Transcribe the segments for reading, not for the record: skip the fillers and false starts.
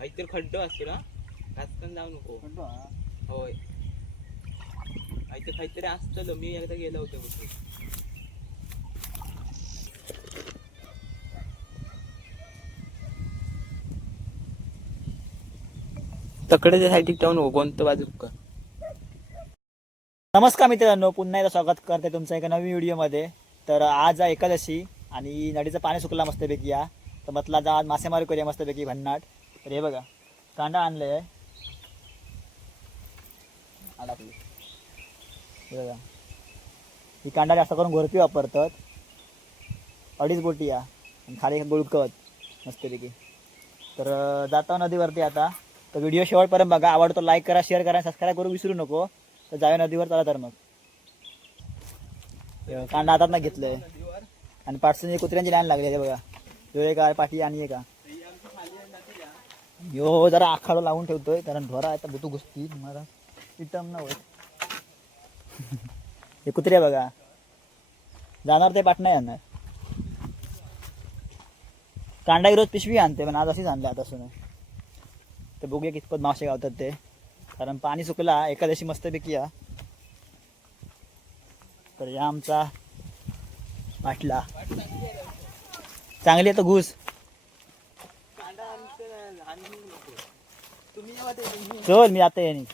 तर खड्डो असतो ना काचकन जाऊ नको. होय काहीतरी असतं मी एकदा गेलो होतो कुठे. तकडेच्या साईड जाऊ नको कोणतं बाजू का. नमस्कार मित्रांनो, पुन्हा एकदा स्वागत करते तुमचं एका नवीन व्हिडिओमध्ये. तर आज आहे एकादशी आणि नदीचं पाणी सुकला मस्तपैकी या. तर म्हटलं जा आज मासेमारी करूया मस्तपैकी भन्नाट. तर हे बघा कांदा आणले आहे. हे बघा ही कांदा जास्त करून घोरपी वापरतात. 2.5 बोटी या आणि खाली एक गुळकत मस्तपैकी. तर जातो नदीवरती आता. तर व्हिडिओ शेवटपर्यंत बघा. आवडतो लाईक करा, शेअर करा, सबस्क्राईब करू विसरू नको. तर जाऊया नदीवर. चला तर मग कांदा हातात ना घेतलंय आणि पाठसून कुत्र्यांची लाईन लागली आहे बघा. जो काय पाठी आणि का यो जरा आखाडो लावून ठेवतोय कारण ढोरा आहे तर बुतू घुसती तुम्हाला इटम ना होत. हे कुत्रे बघा जाणार ते पाठ नाही आणणार. कांदा रोज पिशवी आणते पण आज अशीच आणले आता सुन. तर बघूया कितपत मासे गावतात ते. कारण पाणी सुकला एकादशी मस्तपैकी या. तर या आमचा पाटला चांगली आहे तर घुस. चल मी आता येणे.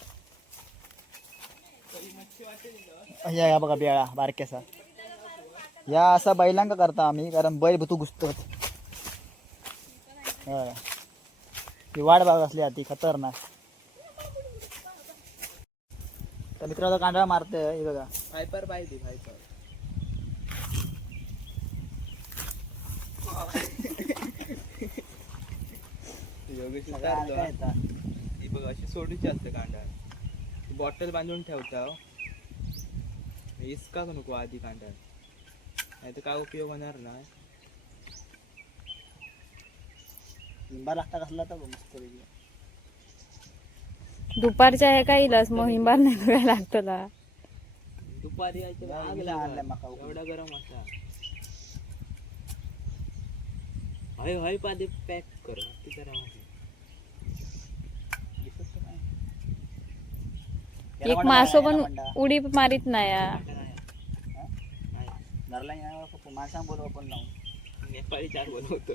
या बघा बेळा बारक्याचा या असा बैलांका करता आम्ही कारण बैल भुतू घुसतो. ही वाट बाग असली ती खतरनाक. तर मित्राचा कांदा मारतोय हे बघा. फायपर पाहिजे फायपर. योगेश ही बघ अशी सोडीची असते कांदा. बॉटल बांधून ठेवता इसका नको आधी कांदा नाही तर काय उपयोग होणार नाही. लिंबा लागता कसला तर मस्त दुपारच्या आहे का इलास मग हिंबार नाही बघायला लागतो ना. दुपारी एवढा गरम असा. हय हय पादी पॅक कर एक मासो पण उडी मारीत नाही. माणसां बोलव पण लावून नेपाळी 4 बनवतो.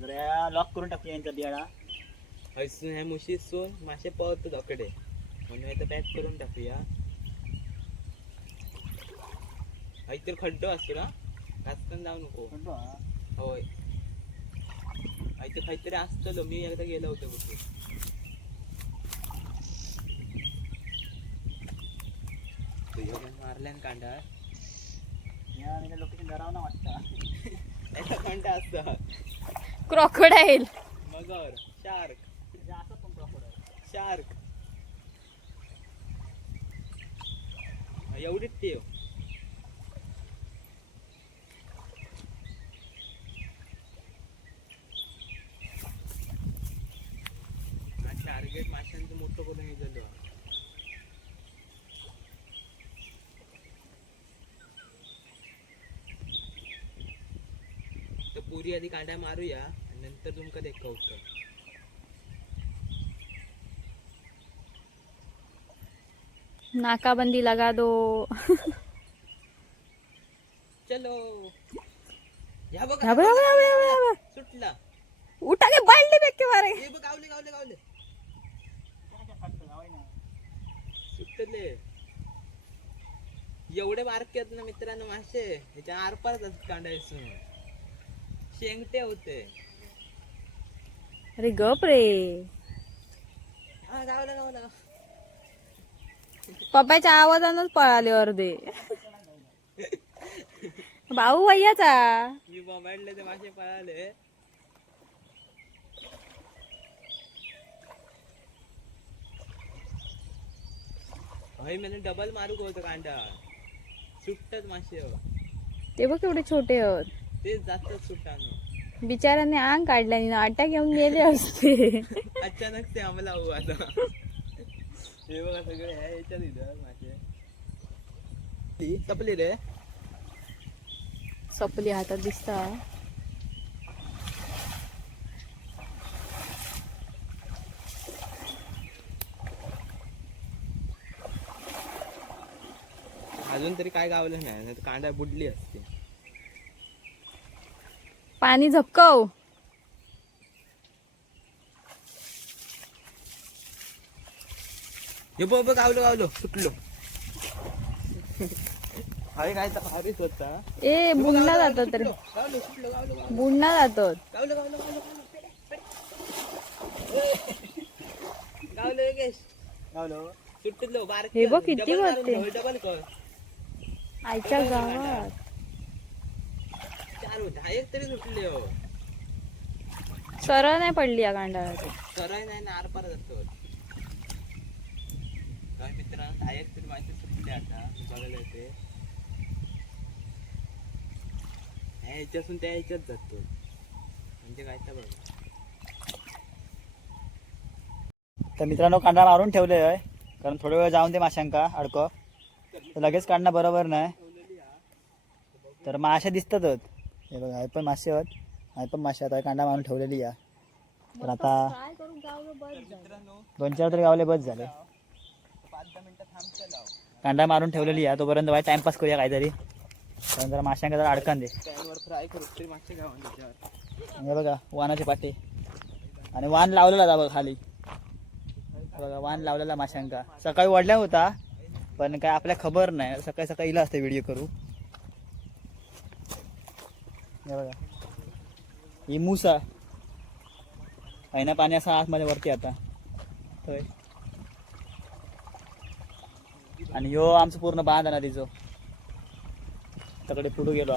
जरा लॉक करून टाकूया यांचा बियाणा. हयसून ह्या मुशीसून मासे पळतात अकडे म्हणून इथं पॅक करून टाकूया. तर खड्डो असतो ना काचकन जाऊ नको. होय काहीतरी असतं मी एकदा गेलो होतो कुठे. मारल्यान कांदा लोकेशन धराव ना वाटतं. कांदा असतं क्रोकोडाईल मगर शार्क शार्क एवढीच ठेव. टार्गेट माशांचं मोठं करून गेलो. तर पुरी आधी कांदा मारूया आणि नंतर तुमका देखवतो. नाकाबंदी लगा दो. चलो या बघ सुटला. उठा के बाल्टी फेक के मारे. हे बघ गावले गावले गावले सुटले. एवढे बारके आहेत ना मित्रांनो मासे. ह्याच्या आरपारच कांडायचं शेंगटे होते. अरे गप रे. हा गावला गावला. पप्पाच्या आवाजानच पळाले अर्धे. भाऊ भैयाचा मी बोंबाडले ते मासे पळाले. भाई मैंने डबल मारू होतं कांदा सुटतात मासे. ते बघ केवढे छोटे आहेत. ते जातात सुटानं. बिचाराने आंग काढल्याने ना अटॅक येऊन गेले असते. अचानक ते आम्हाला हवं आता. हे बघा सगळे ह्याच्यात इथं मासे तपले रे. सपली हातात दिसता. अजून तरी काय गावलं नाही, नाही तर कांदा बुडली असते. पाणी झपकव. हे बघ गावलो गावलो सुटलो. अरे काय तर भारीच होता. ए बुडला जातो तर गावलो सुटलो गावलो गावलो बुडला जातो. गावलो गावलो गावलो गावलो योगेश गावलो. सुटलो बारकी. हे बघ किती वाजते. डबल कर. आईच्या गावात चार होते, एक तरी सुटले हो. सरळ नाही पडली या गांडाळाची. सरळ नाही ना आरपार जातो. काय मित्रांनो दहा एक तरी माहिती सुटले आता बघायला येते. ह्याच्यासून त्या ह्याच्यात जातो म्हणजे काय तर बघ. तर मित्रांनो कांदा मारून ठेवले आहे, कारण थोडा वेळ जाऊन ते माशांका अडकं तर लगेच काढणं बरोबर नाही. तर माशा दिसतातच. हे बघा हे पण मासे आहेत, हे पण मासे आहेत. कांदा मारून ठेवलेली या. तर आता मित्रांनो 2-4 तरी गावले बस झाले. 5-10 मिनिटं थांबते लाव. कांदा मारून ठेवलेली या. तोपर्यंत बाय टाइमपास करूया काहीतरी, कारण जरा माशांका जरा अडकान दे. पॅनवर फ्राय करू तरी मागचे गावांना त्याच्यावर. हे बघा वानाचे पाटे आणि वान लावलेला जा बघा खाली. बघा वान लावलेला माशांका. सकाळी वडल्या होता पण काय आपल्या खबर नाही. सकाळी सकाळी इला असते व्हिडिओ करू. हे बघा ही मुसा आहे ना, पाणी असं आतमध्ये वरती आता होय. आणि ह्यो आमचं पूर्ण बांध आहे नदीचो. तकडे पुढे गेलो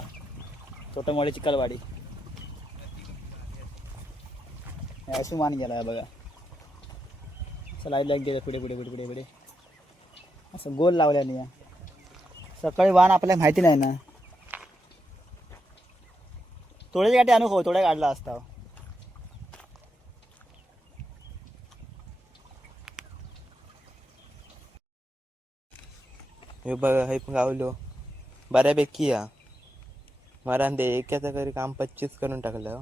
छोटमोठी चिखलवाडी. अशी मान गेला बघा. असं लाईट गेलं पुढे पुढे पुढे पुढे पुढे असं गोल लावल्याने या. सकाळी वाण आपल्याला माहिती नाही ना. थोड्याच गाठी आणू थोड्या काढला असता. हे बघा हे पण गावलो बऱ्यापैकी या. मरान दे एकाचं तरी काम 25 करून टाकलं.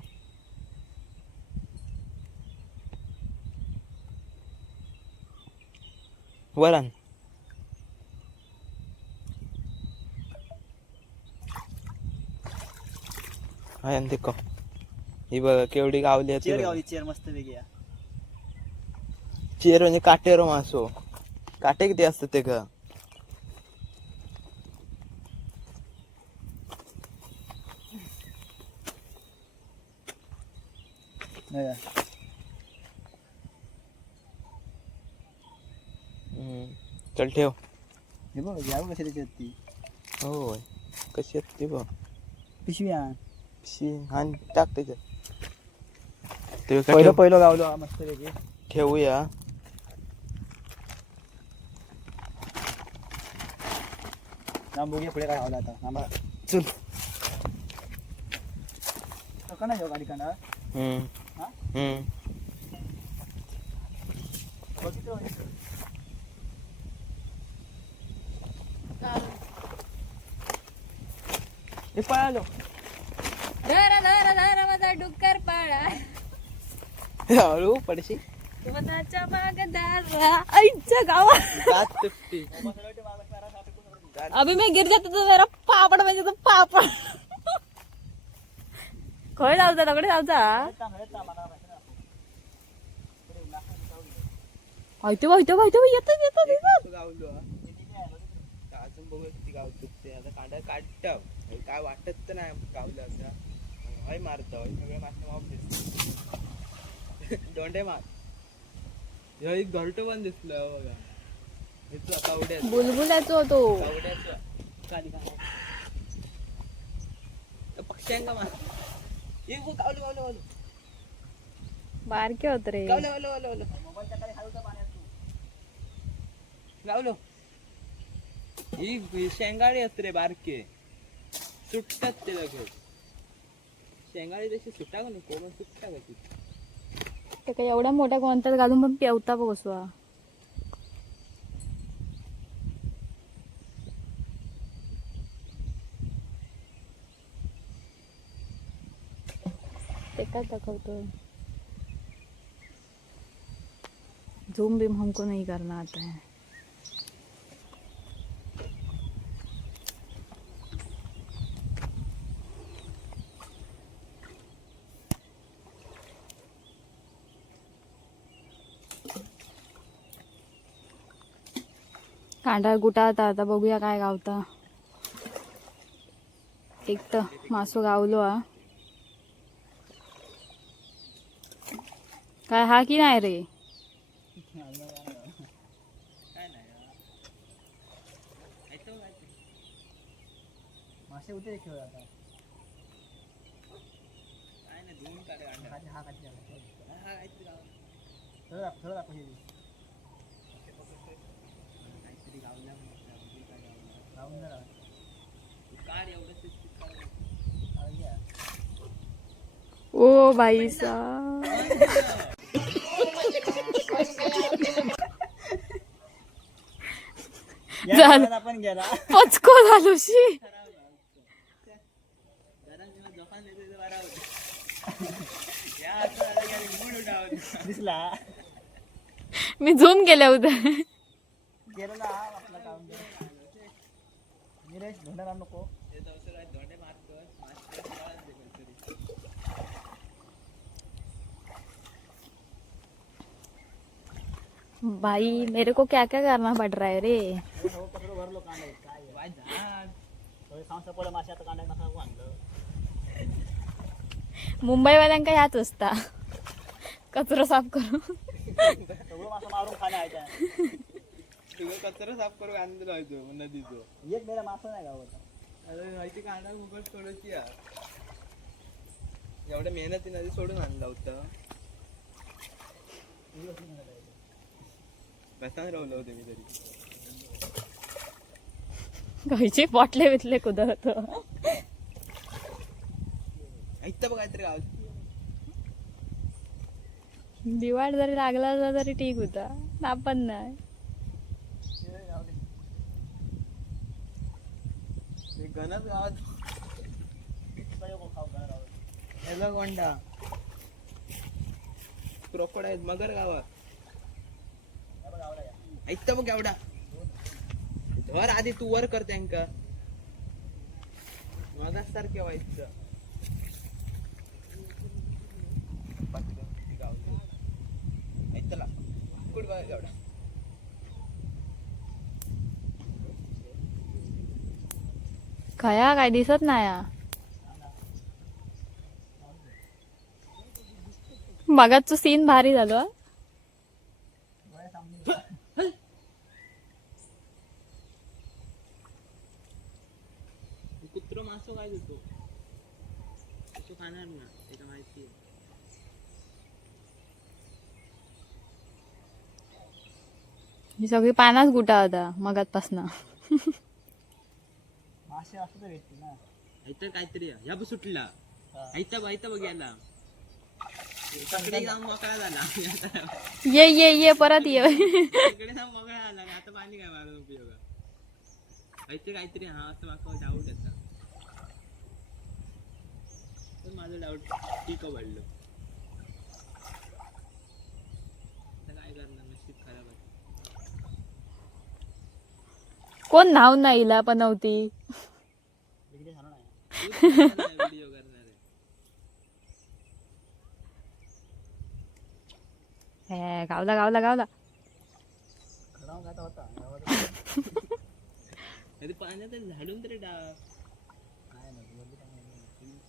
वरण हाय देखो ही बघा केवढी गावली आहे. चेअर गावली चेअर मस्त वेगळी या. चेर म्हणजे काटेरो मासो. काटे किती असतात ते का. चल ठेव. हे बघ यावं कशी त्याची ती होय कशी आहेत ती बघ. पिशवी आण. आणि टाक त्याच्यात. पहिलं पहिलं गावलो हा मस्त वेगळी. ठेवूया. बघूया पुढे काय गावला आता. आम्हाला चल सका नाही गाडी कांदा. हा बघितलं हे पळालो. धर धर धर माझा डुक्कर पाळा. हळू पडशी. मनाच्या मागदारा आईच्या गावात. दात तुटते. अभी मैं गिर जाता तो मेरा पापड म्हणजे तो पापड. खय जाऊचा तकडे जाऊचा. माहिती माहिती माहिती येतात येतात येतात. गावलो अजून बघूया किती गाव तुटते. आता कांदा काढताव काय वाटत तर नाही गावलं असं. हय मारत सगळे मासे माप दिसत. दोंडे मार. एक घरट पण दिसलं बघा. बुलबुलाचो होतो. पक्ष्यांका मार. गावलं गावलं गावलं बारके होत रे. गावलं गावलं गावलं गावलं. ही शेंगाळी असते रे बारके. सुटतात ते लगेच. शेंगाळी तशी सुटा का नाही कोण सुटता का ती. ते काय एवढ्या मोठ्या कोणत्यात घालून पण पेवता बघ कसवा. ते काय दाखवतो. झूम बीम हमको नहीं करना आता है. कांडाळ गुटाळता आता बघूया काय गावता. एक तर मासो गावलो हा. काय हा की नाही रे? काय नाही ऐकतो काय ते. मासे होते खेळ आता. काय नाही धुवून काढे अंडा. हा काढते हा काहीतरी गाव थोडं दाखव हे. काहीतरी गावल्या म्हणतात. काय गावलं. लावून जरा. काढ एवढं शिस्तीत काढ. ओ बाई सा. झालं. आपण गेला. पचको झालोशी. दिसला. मी झूम केल्या होत्या. गेलेला आपला काम. निलेश धोंडा नको. धोंडे मारतो. भाई मेरे को क्या क्या करना पड़ रहा है रे. भरलो कांदा काय खाऊन सपवलं मासे आता कांदा नका आणलं. मुंबईवाल्यांका याच असता कचरा साफ करू. सगळं मासा मारून खाणे आहे त्या. सगळं कचरा साफ करून आणलं राहायचो नदीचो. एक मेरा मासा नाही गावात. अरे माहिती कांदा उघड सोडायची यार. एवढ्या मेहनती नदी सोडून आणला होता. बसा राहिलो होते मी तरी. घरचे पॉटले बितले कुदत. ऐकतं बघ काहीतरी गाव. दिवाळ जरी लागला असता तरी ठीक होता. आपण नाही. गणच गावात हॅलो कोंडा क्रोकोडाईल मगर गावात ऐकतं बघ एवढा. धर आधी तू वर कर त्यांका मगाच सारखे व्हायचं. ऐकतला कुठ बघ एवढा. खया काय दिसत नाही हा. बघाच सीन भारी झालो हा. कुत्रो मासो काय देतो तो खाणार ना त्याला माहिती आहे. ही सगळी पानाच गुटा होता मगातपासन. मासे असं तर भेटते ना. ऐकतं काहीतरी ह्या बघ सुटला. ऐकतं बघ याला. सगळे जाऊन मोकळा झाला. ये परत ये. सगळे जाऊन मोकळा झाला. आता पाणी काय मारून उपयोग. ऐकतं काहीतरी हा असं मागं डाऊट येतात. पण माझं डाऊट ठीक वाढलं. आता काय करणार नशीब खराब आहे. कोण नाव नाही इला पण नव्हती. व्हिडिओ झाला नाही. व्हिडिओ करणार आहे. गावला खडाव काय तर होता गावात. अरे पाण्यात झाडून तरी टाक. काय नाही बोलली काय नाही.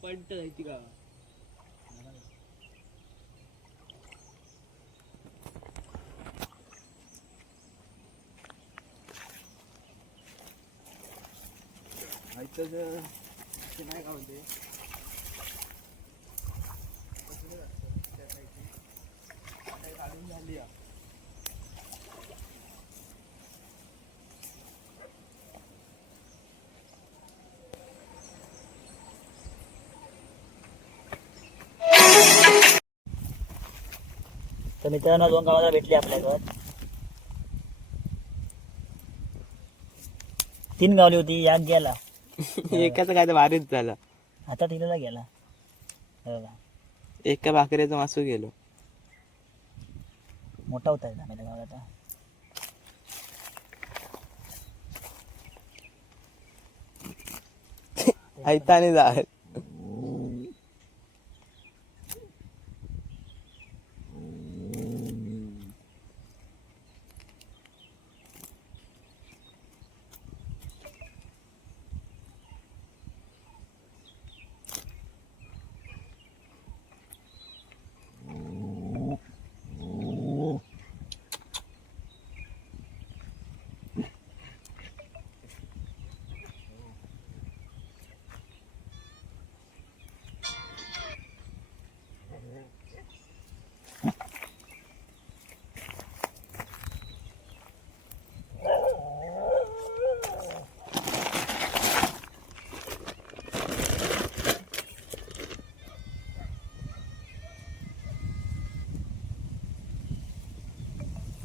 पडतं जायची का. नाही का म्हणते काढून झाली. तर मित्रांनो 2 गावाला भेटली आपल्याकडे. 3 गावली होती. याक गेला. एकाचा काय तर भारीच झाला. आता तिला गेला. बघा एका भाकरीचा मासू गेलो. मोठा होता आहे ना गावात आता. ऐताने जा.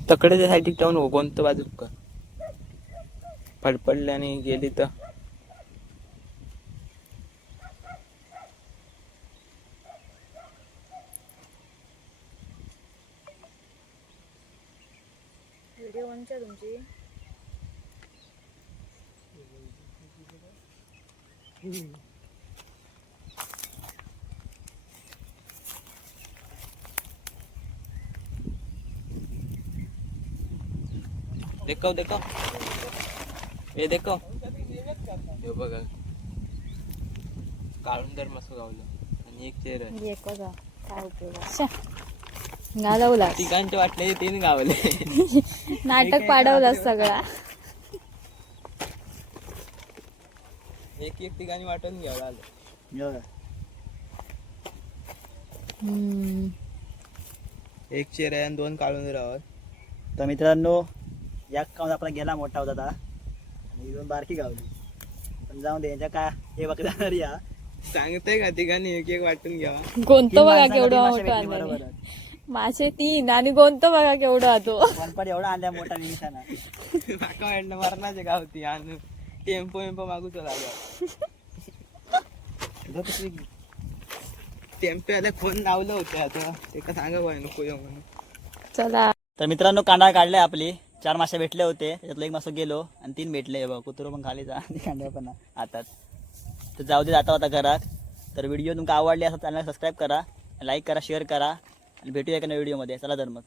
तकडेच्या साईडीक जाऊन कोणतं बाजूक का फडफडले आणि गेली तर व्हिडिओ कोणच्या तुमची देखव देखव हे देखव हे बघा काढून तर मस्त गावलं आणि एक चेअर आहे एक बघा काय उपयोग घालवला तिघांचे वाटले 3 गावले नाटक पाडवला सगळा एक एक ठिकाणी वाटून घ्यावं आलं एवढं. एक चेअर आहे आणि 2 काढून राहत तर मित्रांनो या काम आपला गेला मोठा होता आता आणि 2 बारकी गावली पण जाऊन दे यांच्या काय हे बघ जाणार या सांगतोय का ठिकाणी एक एक वाटून घ्यावा कोणतं बघा केवढं मासे मोठं भेटली आणलं बरोबर. मासे 3 आणि कोणतं बघा केवढं आतो वनपाट एवढा आणल्या मोठा निमिषाना माका वाटलं मरणाचे गावती आणि टेम्पो मागूच लागला टेम्पो आल्या फोन लावलं होतं आता ते का सांगा पाहिजे नको येऊ म्हणून चला तर मित्रांनो कांदा काढले आपली 4 मासे भेटले होते त्याच्यातलं एक मासं गेलो आणि 3 भेटले बघ कुत्रो पण खाली जा आणि कांद्या पण आतात तर जाऊ दे जाता होता घरात तर व्हिडिओ तुमका आवडली असं चॅनल सबस्क्राईब करा लाईक करा शेअर करा आणि भेटूया एका व्हिडिओमध्ये चला तर मग